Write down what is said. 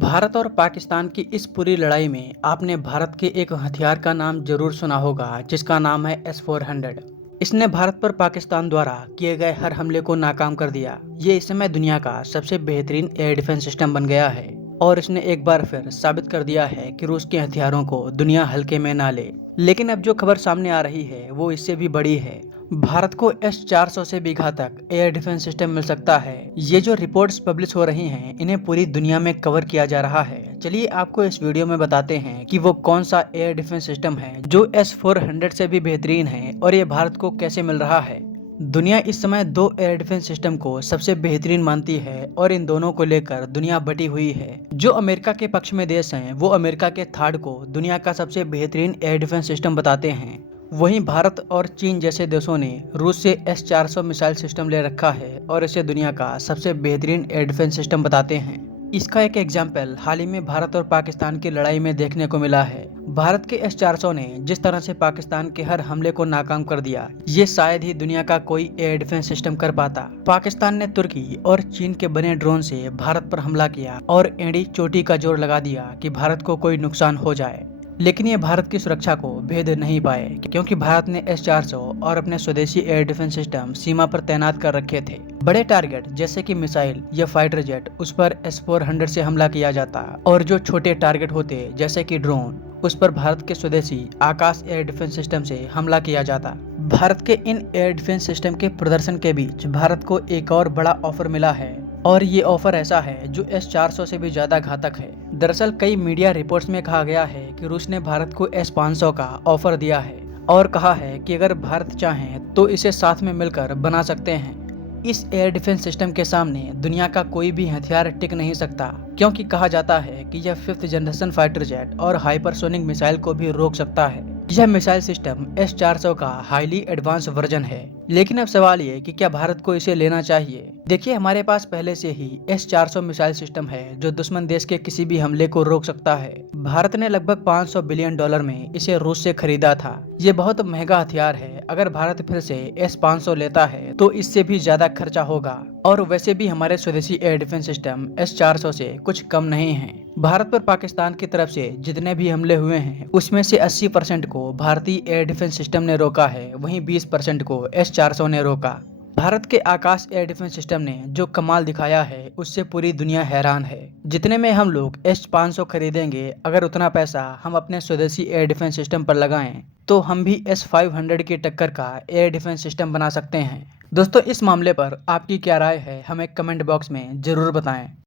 भारत और पाकिस्तान की इस पूरी लड़ाई में आपने भारत के एक हथियार का नाम जरूर सुना होगा जिसका नाम है S-400। इसने भारत पर पाकिस्तान द्वारा किए गए हर हमले को नाकाम कर दिया। ये इस समय दुनिया का सबसे बेहतरीन एयर डिफेंस सिस्टम बन गया है और इसने एक बार फिर साबित कर दिया है कि रूस के हथियारों को दुनिया हल्के में ना ले। लेकिन अब जो खबर सामने आ रही है वो इससे भी बड़ी है। भारत को S-400 से भी घातक एयर डिफेंस सिस्टम मिल सकता है। ये जो रिपोर्ट्स पब्लिश हो रही हैं, इन्हें पूरी दुनिया में कवर किया जा रहा है। चलिए आपको इस वीडियो में बताते हैं कि वो कौन सा एयर डिफेंस सिस्टम है जो S-400 से भी बेहतरीन है और ये भारत को कैसे मिल रहा है। दुनिया इस समय दो एयर डिफेंस सिस्टम को सबसे बेहतरीन मानती है और इन दोनों को लेकर दुनिया बटी हुई है। जो अमेरिका के पक्ष में देश हैं, वो अमेरिका के थार्ड को दुनिया का सबसे बेहतरीन एयर डिफेंस सिस्टम बताते हैं। वहीं भारत और चीन जैसे देशों ने रूस से S-400 मिसाइल सिस्टम ले रखा है और इसे दुनिया का सबसे बेहतरीन एयर डिफेंस सिस्टम बताते हैं। इसका एक एग्जाम्पल हाल ही में भारत और पाकिस्तान की लड़ाई में देखने को मिला है। भारत के S-400 ने जिस तरह से पाकिस्तान के हर हमले को नाकाम कर दिया, ये शायद ही दुनिया का कोई एयर डिफेंस सिस्टम कर पाता। पाकिस्तान ने तुर्की और चीन के बने ड्रोन से भारत पर हमला किया और एड़ी चोटी का जोर लगा दिया कि भारत को कोई नुकसान हो जाए। लेकिन ये भारत की सुरक्षा को भेद नहीं पाए क्योंकि भारत ने S-400 और अपने स्वदेशी एयर डिफेंस सिस्टम सीमा पर तैनात कर रखे थे। बड़े टारगेट जैसे कि मिसाइल या फाइटर जेट, उस पर S-400 से हमला किया जाता और जो छोटे टारगेट होते जैसे कि ड्रोन, उस पर भारत के स्वदेशी आकाश एयर डिफेंस सिस्टम से हमला किया जाता। भारत के इन एयर डिफेंस सिस्टम के प्रदर्शन के बीच भारत को एक और बड़ा ऑफर मिला है और ये ऑफर ऐसा है जो S-400 से भी ज्यादा घातक है। दरअसल कई मीडिया रिपोर्ट्स में कहा गया है कि रूस ने भारत को S-500 का ऑफर दिया है और कहा है कि अगर भारत चाहे तो इसे साथ में मिलकर बना सकते हैं। इस एयर डिफेंस सिस्टम के सामने दुनिया का कोई भी हथियार टिक नहीं सकता क्योंकि कहा जाता है कि यह 5th जनरेशन फाइटर जेट और हाइपरसोनिक मिसाइल को भी रोक सकता है। यह मिसाइल सिस्टम S-400 का हाईली एडवांस वर्जन है। लेकिन अब सवाल ये कि क्या भारत को इसे लेना चाहिए। देखिए, हमारे पास पहले से ही S-400 मिसाइल सिस्टम है जो दुश्मन देश के किसी भी हमले को रोक सकता है। भारत ने लगभग $500 बिलियन में इसे रूस से खरीदा था। ये बहुत महंगा हथियार है। अगर भारत फिर से S-500 लेता है तो इससे भी ज्यादा खर्चा होगा और वैसे भी हमारे स्वदेशी एयर डिफेंस सिस्टम S-400 से कुछ कम नहीं है। भारत पर पाकिस्तान की तरफ से जितने भी हमले हुए हैं उसमें से 80% को भारतीय एयर डिफेंस सिस्टम ने रोका है, वहीं 20% को S-400 ने रोका। भारत के आकाश एयर डिफेंस सिस्टम ने जो कमाल दिखाया है उससे पूरी दुनिया हैरान है। जितने में हम लोग S-500 खरीदेंगे, अगर उतना पैसा हम अपने स्वदेशी एयर डिफेंस सिस्टम पर लगाएं तो हम भी S-500 की टक्कर का एयर डिफेंस सिस्टम बना सकते हैं। दोस्तों, इस मामले पर आपकी क्या राय है, हमें कमेंट बॉक्स में जरूर बताएं।